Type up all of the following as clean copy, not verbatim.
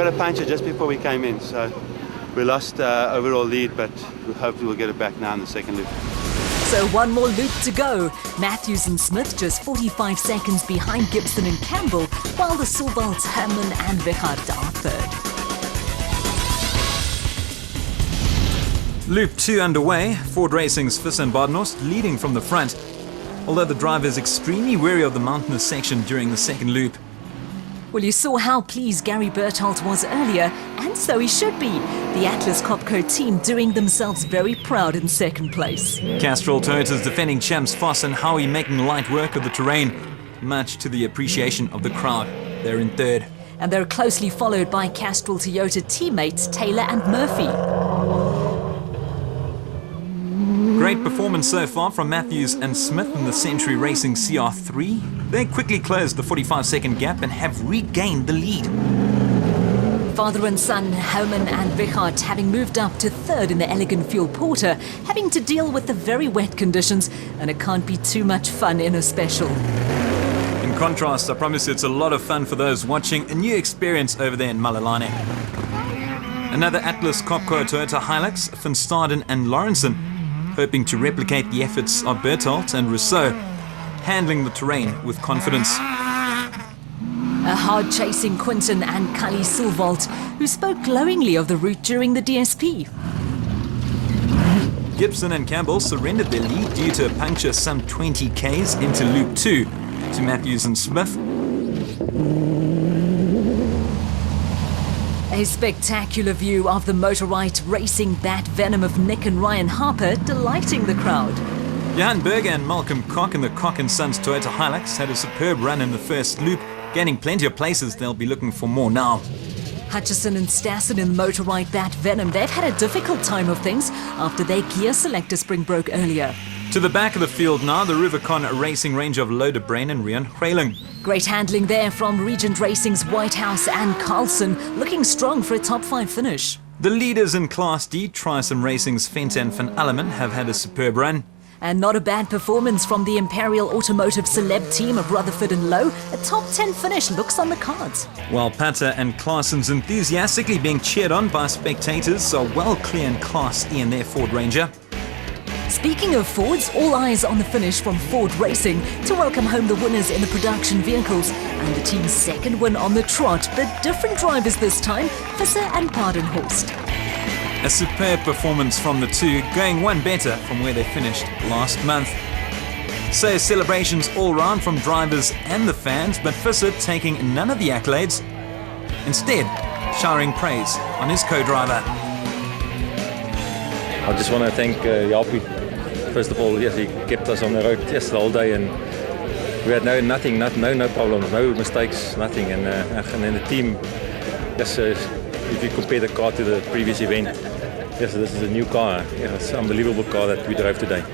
got a puncture just before we came in, so we lost overall lead, but hopefully we'll get it back now in the second loop. So one more loop to go. Matthews and Smith just 45 seconds behind Gibson and Campbell, while the Silvalds, Herman and Wichert are third. Loop 2 underway, Ford Racing's Visser and Badenhorst leading from the front, although the driver is extremely wary of the mountainous section during the second loop. Well, you saw how pleased Gary Bertholdt was earlier, and so he should be. The Atlas Copco team doing themselves very proud in second place. Castrol Toyota's defending champs Voss and Howie making light work of the terrain, much to the appreciation of the crowd. They're in third. And they're closely followed by Castrol Toyota teammates Taylor and Murphy. Great performance so far from Matthews and Smith in the Century Racing CR3. They quickly closed the 45-second gap and have regained the lead. Father and son, Herman and Wichert, having moved up to third in the Elegant Fuel Porter, having to deal with the very wet conditions, and it can't be too much fun in a special. In contrast, I promise you it's a lot of fun for those watching, a new experience over there in Malelane. Another Atlas Copco Toyota Hilux, Van Staden and Lawrenson, hoping to replicate the efforts of Bertholdt and Rousseau, handling the terrain with confidence. A hard-chasing Quinton and Kali Silvaldt, who spoke glowingly of the route during the DSP. Gibson and Campbell surrendered their lead due to a puncture some 20 k's into Loop 2 to Matthews and Smith. A spectacular view of the Motorite racing that venom of Nick and Ryan Harper, delighting the crowd. Johan Berger and Malcolm Koch in the Koch & Sons Toyota Hilux had a superb run in the first loop, gaining plenty of places. They'll be looking for more now. Hutchison and Stassen in the Motorite that venom, they've had a difficult time of things after their gear selector spring broke earlier. To the back of the field now, the Rubicon Racing range of Lodebrain and Rian Hreiling. Great handling there from Regent Racing's Whitehouse and Carlson, looking strong for a top 5 finish. The leaders in Class D, Trisum Racing's Fenta and Van Alleman, have had a superb run. And not a bad performance from the Imperial Automotive Celeb team of Rutherford and Lowe. A top 10 finish looks on the cards. While Patter and Claessen's enthusiastically being cheered on by spectators are well clear in Class E in their Ford Ranger. Speaking of Fords, all eyes on the finish from Ford Racing to welcome home the winners in the production vehicles and the team's second win on the trot, but different drivers this time, Visser and Badenhorst. A superb performance from the two, going one better from where they finished last month. So celebrations all round from drivers and the fans, but Visser taking none of the accolades, instead showering praise on his co-driver. I just want to thank Jaapie. First of all, yes, he kept us on the road the whole day, and we had no problems, no mistakes, nothing. And then the team, yes, if you compare the car to the previous event, yes, this is a new car. Yeah, it's an unbelievable car that we drove today.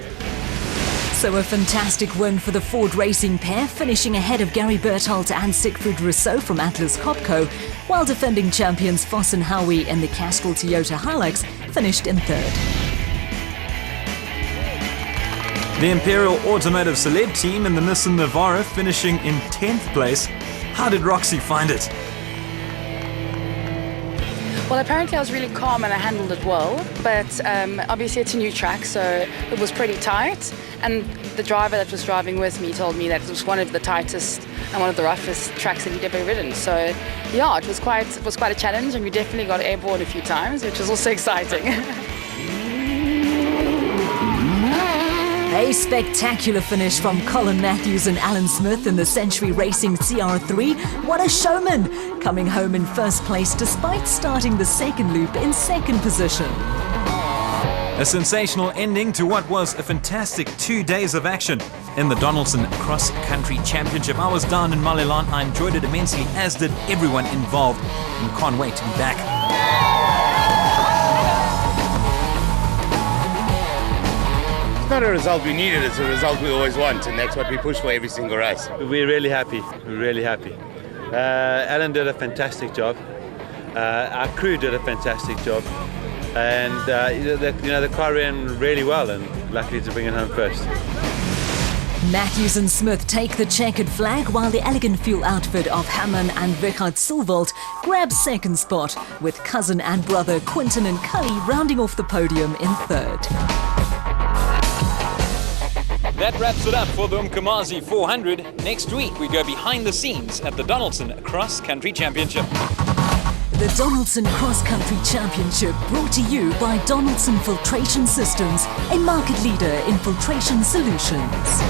So a fantastic win for the Ford Racing pair, finishing ahead of Gary Bertholdt and Siegfried Rousseau from Atlas Copco, while defending champions Voss and Howie in the Castrol Toyota Hilux finished in third. The Imperial Automotive Celeb team in the Nissan Navara finishing in 10th place. How did Roxy find it? Well, apparently I was really calm and I handled it well, but obviously it's a new track, so it was pretty tight. And the driver that was driving with me told me that it was one of the tightest and one of the roughest tracks that he'd ever ridden. So yeah, it was quite a challenge, and we definitely got airborne a few times, which was also exciting. A spectacular finish from Colin Matthews and Alan Smith in the Century Racing CR3. What a showman! Coming home in first place despite starting the second loop in second position. A sensational ending to what was a fantastic 2 days of action in the Donaldson Cross Country Championship. I was down in Malelane. I enjoyed it immensely, as did everyone involved, and can't wait to be back. It's not a result we needed, it's a result we always want, and that's what we push for every single race. We're really happy. We're really happy. Alan did a fantastic job. Our crew did a fantastic job. And the car ran really well, and luckily to bring it home first. Matthews and Smith take the checkered flag while the elegant fuel outfit of Hammond and Richard Silvold grabs second spot, with cousin and brother Quinton and Cully rounding off the podium in third. That wraps it up for the Nkomazi 400. Next week, we go behind the scenes at the Donaldson Cross Country Championship. The Donaldson Cross Country Championship brought to you by Donaldson Filtration Systems, a market leader in filtration solutions.